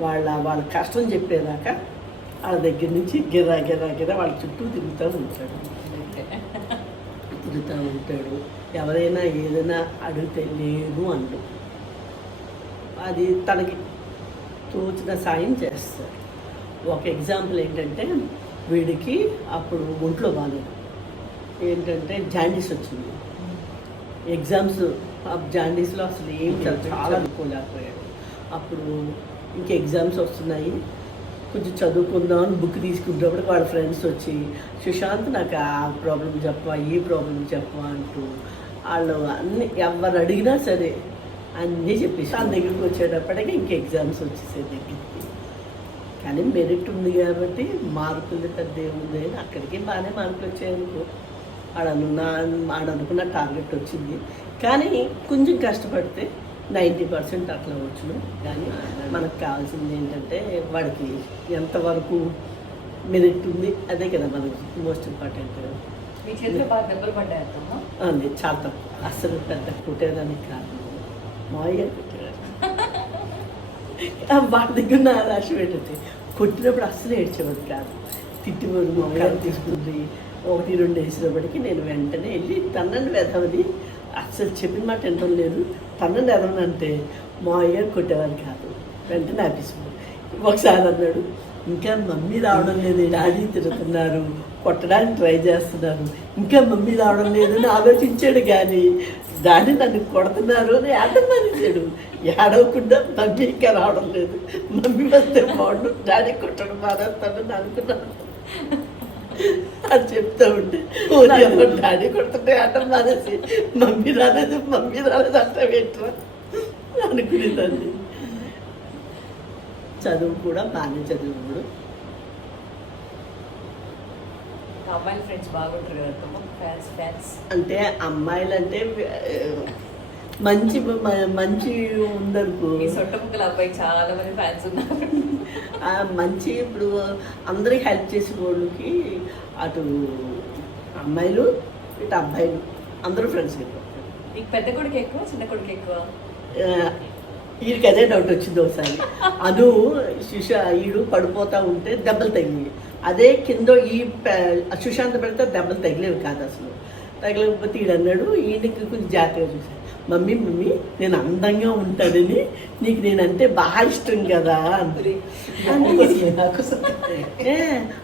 వాళ్ళ వాళ్ళ కష్టం చెప్పేదాకా వాళ్ళ దగ్గర నుంచి గిరా గిరా గిరా వాళ్ళ చుట్టూ తిరుగుతూ ఉంటాడు. తిరుగుతూ ఉంటాడు. ఎవరైనా ఏదైనా అడిగితే లేదు అంటు. అది తనకి తోచిన సాయం చేస్తాడు. ఒక ఎగ్జాంపుల్ ఏంటంటే వీడికి అప్పుడు ఒంట్లో బాగాలేదు ఏంటంటే జాండీస్ వచ్చింది. ఎగ్జామ్స్ జాండీస్లో అసలు ఏం చాలా అనుకోలేకపోయాడు. అప్పుడు ఇంక ఎగ్జామ్స్ వస్తున్నాయి. కొంచెం చదువుకుందాం అని బుక్ తీసుకున్నప్పుడు వాళ్ళ ఫ్రెండ్స్ వచ్చి సుశాంత్ నాకు ఆ ప్రాబ్లం చెప్పా ఈ ప్రాబ్లం చెప్పా అంటూ వాళ్ళు అన్ని ఎవరు అడిగినా సరే అన్నీ చెప్పేసి వాళ్ళ దగ్గరికి వచ్చేటప్పటికి ఇంక ఎగ్జామ్స్ వచ్చేసే దగ్గరికి. కానీ మెరిట్ ఉంది కాబట్టి మార్కులు పెద్ద ఏముంది అని అక్కడికి బాగానే మార్కులు వచ్చాయనుకో ఆడనున్న ఆడనుకున్న టార్గెట్ వచ్చింది. కానీ కొంచెం కష్టపడితే నైంటీ పర్సెంట్ అట్లా వచ్చును. కానీ మనకు కావాల్సింది ఏంటంటే వాడికి ఎంతవరకు మెరిట్ ఉంది అదే కదా మనకు మోస్ట్ ఇంపార్టెంట్ మీ చేతిలో బాగా దెబ్బలు పడ్డాయి అత్తమ్మ? అంది చాలా తక్కువ. అసలు పెద్ద కుట్టేదానికి కాదు. మాయ వాడి దగ్గర నా రాశి పెట్టింది కొట్టినప్పుడు అస్సలు ఏడ్చేవాడు కాదు. తిట్టివాడు మొక్కలు తీసుకుంది ఒకటి రెండు వేసినప్పటికీ నేను వెంటనే వెళ్ళి తన్నని వెదవని అసలు చెప్పిన మాట వినడం లేదు. తన్నని అంటే మా అయ్య కొట్టేవాళ్ళు కాదు. వెంటనే ఆపేసిపోయి ఒకసారి అన్నాడు ఇంకా మమ్మీ రావడం లేదు డాడీ తిరుగుతున్నారు కొట్టడానికి ట్రై చేస్తున్నారు. ఇంకా మమ్మీ రావడం లేదు అని ఆలోచించాడు కానీ దాన్ని నన్ను కొడుతున్నారు అని ఆటమానించాడు ఏడవకుండా మమ్మీ ఇంకా రావడం లేదు. మమ్మీ వస్తే బాగుండు. డాడీ కొట్టడం మానేస్తాను అనుకున్నాను. అని చెప్తా ఉంటే "ఓ, ఏమో డాడీ కొడుతుంటే ఆట మానేసి మమ్మీ రాలేదు మమ్మీ రాలేదు అంట పెట్టరా అనుకునేదాన్ని. చదువు కూడా బాగానే చదువుడు అమ్మాయిల ఫ్రెండ్స్ బాగుంటారు కదా ఫ్యాన్స్ ఫ్యాన్స్ అంటే అమ్మాయిలు అంటే మంచి మంచి ఉందనుకో. మీ సొట్ట ముక్కల అబ్బాయి చాలా మంది ఫ్యాన్స్ ఉన్నారు. మంచి ఇప్పుడు అందరికి హెల్ప్ చేసే వాళ్ళకి అటు అమ్మాయిలు ఇటు అబ్బాయిలు అందరూ ఫ్రెండ్స్ అయిపోతారు నీకు పెద్ద కొడుకు ఎక్కువ చిన్న కొడుకు ఎక్కువ? వీడికి అదే డౌట్ వచ్చింది ఒకసారి. అను శిష ఈడు పడిపోతా ఉంటే దెబ్బలు తగిలి అదే కింద ఈ సుశాంత్ పెడితే దెబ్బలు తగిలేవి కాదు అసలు. తగలకపోతే ఈడు అన్నాడు ఈయనకి కొంచెం జాగ్రత్తగా చూశాను. మమ్మీ మమ్మీ నేను అందంగా ఉంటానని నీకు నేనంటే బాగా ఇష్టం కదా అంది. ఏ,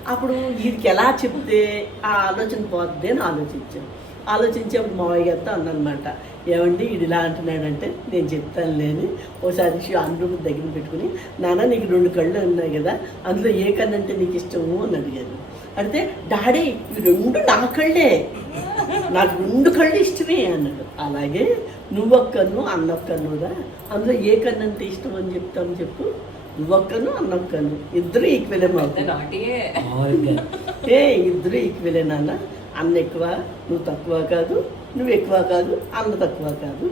అప్పుడు వీడికి ఎలా చెప్తే ఆ ఆలోచన పోద్ది అని ఆలోచించాను ఆలోచించి. అప్పుడు మావయ్య గారితో అన్నమాట ఏమండి ఇది ఇలా అంటున్నాడంటే నేను చెప్తాను లేని ఓసారి అందరూ దగ్గర పెట్టుకుని నాన్న నీకు రెండు కళ్ళు ఉన్నాయి కదా అందులో ఏ కన్ను అంటే నీకు ఇష్టము? అని అడిగాను. అడిగితే డాడీ ఈ రెండు నా కళ్ళే నాకు రెండు కళ్ళు ఇష్టమే అన్నాడు. అలాగే నువ్వొక్కను అన్నొక్కనురా అందులో ఏ కన్ను అంటే ఇష్టం అని చెప్తాను చెప్పు నువ్వొక్కను అన్నొక్కను ఇద్దరు ఈక్వలే ఏ ఇద్దరు ఈక్వలే నాన్న అన్న ఎక్కువ నువ్వు తక్కువ కాదు నువ్వు ఎక్కువ కాదు అన్న తక్కువ కాదు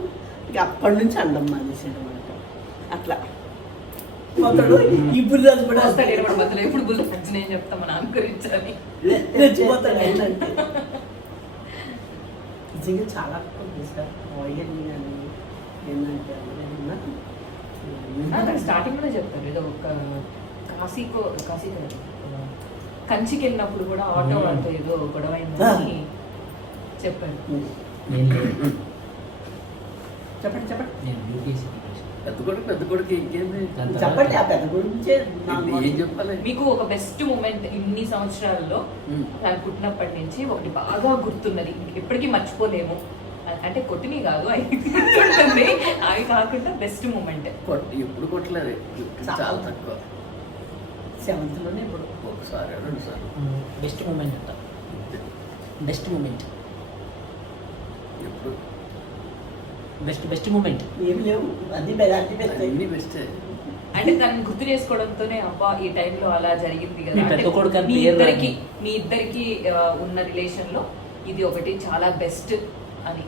ఇక అప్పటి నుంచి అండం మానేసాడు అనమాట అట్లా ఇప్పుడు కూడా వస్తాడు ఎప్పుడు బుల్ల ఫ్రెండ్స్ నేను చెప్తా మా నాన్న గురించి అని రెచ్చిపోతాడు ఏంటంటే నిజంగా చాలా ఆయిల్ కానీ ఏంటంటే నాకు స్టార్టింగ్లోనే చెప్తారు. ఏదో ఒక కాశీకో కాశీ కంచికి వెళ్ళినప్పుడు కూడా ఆటో Hmm. అంటే ఏదో గొడవ అయిందని చెప్పారు. నేను లేను. చెప్పండి చెప్పండి. నేను యూపీఎస్సీ పెద్ద కొడుకు పెద్ద కొడుకు ఇంకేంది? చెప్పండి ఆ పెద్ద గురించే ఏం చెప్పాలి? మీకు ఒక బెస్ట్ మూమెంట్ ఇన్ని సంవత్సరాల్లో. నాకు పుట్టినప్పటి నుంచి ఒకటి బాగా గుర్తున్నది. ఎప్పటికీ మర్చిపోలేము. అంటే కొట్టిని కాదు అవి గుర్తుంటుంది. అవి కాకుండా బెస్ట్ మూమెంట్ ఎప్పుడు కొట్టలేదు. చాలా. తక్కువ. సెవెంత్లోనే ఇప్పుడు. ఒకసారి రెండు సార్లు బెస్ట్ మూమెంట్ అంట బెస్ట్ మూమెంట్ ఎప్పుడు? Best best moment. ఏమి లేవు. అది బెదాటి అన్ని బెస్టే అంటే దాన్ని గుర్తు చేసుకోవడంతోనే అబ్బా ఈ టైంలో అలా జరిగింది కదా. మీ అంటే మీ ఇద్దరికి. మీ ఇద్దరికి ఉన్న రిలేషన్లో ఇది ఒకటి చాలా బెస్ట్ అని.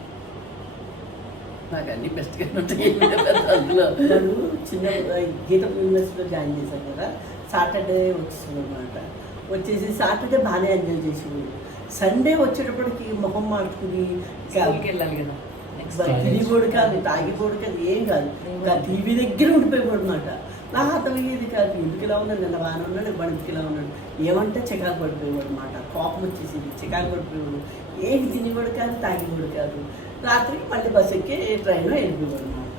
నాకు అన్ని ఉంటాయి. అందులో. చిన్న గీత యూనివర్సిటీలో జాయిన్ చేశాను కదా. సాటర్డే వచ్చేసాను అనమాట వచ్చేసి సాటర్డే బాగానే ఎంజాయ్ చేసేవాడు సండే వచ్చేటప్పటికి మొహం మార్చుకుని వెళ్ళాలి కదా. తిరిగిపోడు కాదు తాగిపోడు కాదు. ఏం కాదు. ఇంకా టీవీ దగ్గర ఉండిపోయేవాడు అనమాట నాకు అర్థమయ్యేది కాదు ఎందుకు ఇలా ఉన్నాడు నిన్న బాగానే ఉన్నాడు ఎందుకు ఇలా ఉన్నాడు. ఏమంటే చికాకు పడిపోయేవాడు అనమాట కోపం వచ్చేసింది చికాకు పడిపోయేవాడు. ఏమి తినేవాడు కాదు తాగేవాడు కాదు రాత్రికి మళ్ళీ బస్ ఎక్కి ట్రైన్ వెళ్ళిపోయాడు అనమాట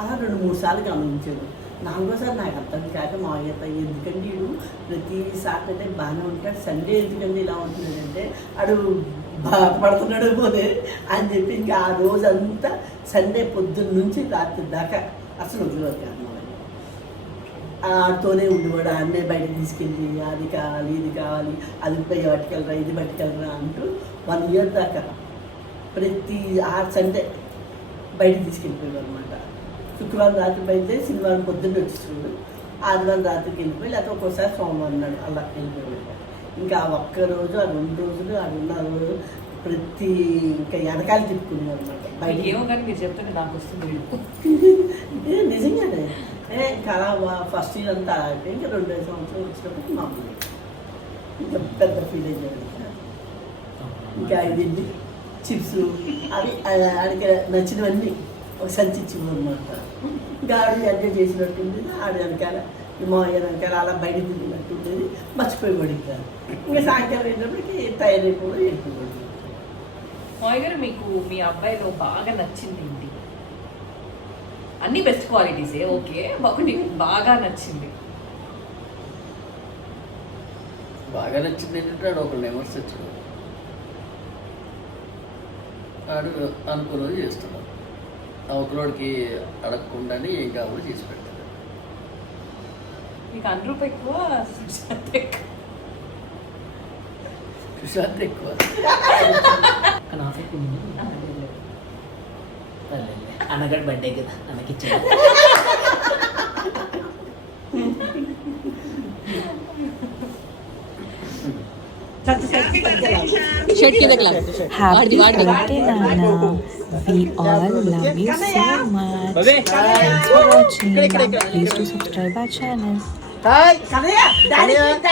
అలా రెండు మూడు సార్లు గమనించాడు. నాలుగోసారి నాకు అర్థం కాక మామయ్య ఎందుకంటే వీడు? ప్రతి సాటర్డే బాగానే ఉంటాడు సండే ఎందుకంటే ఇలా ఉంటున్నాడంటే అడు బాధపడుతున్నాడు పోతే అని చెప్పి ఇంకా ఆ రోజంతా సండే పొద్దున్న నుంచి రాత్రి దాకా అసలు వదిలేదు కాదు మామయ్య ఆడితోనే ఉండేవాడు ఆడనే బయట తీసుకెళ్ళి అది కావాలి ఇది కావాలి అది పోయి పట్టుకెళ్ళరా ఇది పట్టుకెళ్ళరా అంటూ వన్ ఇయర్ దాకా ప్రతి ఆ సండే బయట తీసుకెళ్ళిపోయాడు అనమాట శుక్రవారం రాత్రి బయలుదేరి శనివారం పొద్దున్న వచ్చేసాడు ఆదివారం రాత్రికి వెళ్ళిపోయి లేకపోతే ఒక్కోసారి సోమవారం నాడు అలా వెళ్ళిపోయాడు ఇంకా ఒక్క రోజు ఆ రెండు రోజులు ఆ నాలుగు రోజులు ప్రతి ఇంకా వెనకాల తిప్పుకునేవాడు అనమాట బయట ఏమో కానీ మీరు చెప్తుంటే నాకు వస్తుంది నిజంగానే ఏ ఇంకా అలా ఫస్ట్ ఇయర్ అంతా అయిపోయి ఇంకా రెండు సంవత్సరం వచ్చినప్పటికి మామూలు ఇంకా పెద్ద ఫీల్ అయ్యాడు ఇంకా ఇది చిప్స్ అవి ఆడికి నచ్చినవన్నీ ఒక సంచి ఇచ్చిపోనమాట ఇంకా ఆడు ఎంజాయ్ చేసినట్టుంది ఆడు వెనకాల మా అయ్య అలా బయట తిరిగినట్టు ఉండేది మర్చిపోయి ఇంకా ఇంకా సాయంకాలం తయారీ కూడా వెళ్ళిపోయాడు మావయ్య గారు మీకు మీ అబ్బాయిలో బాగా నచ్చింది ఏంటి? అన్ని బెస్ట్ క్వాలిటీసే ఓకే ఒకటి బాగా నచ్చింది. బాగా నచ్చింది ఏంటంటే ఆడు ఒక నెమర్స్ వచ్చాడు ఆడు అనుకున్నది చేస్తున్నాడు. అవతలోడికి అడగకుండానే ఏం కావాలో చేసి పెడతాడు. మీకు అనురూప ఎక్కువ సుశాంత్ ఎక్కువ సుశాంత్ ఎక్కువ కానీ ఆఫర్ ఉంది అన్నగడ్ బర్త్డే కదా అన్నకిచ్చాడు Happy birthday, Nana. We all love you so much. Thanks for watching. Please do subscribe our channel. Kanayya daddy daddy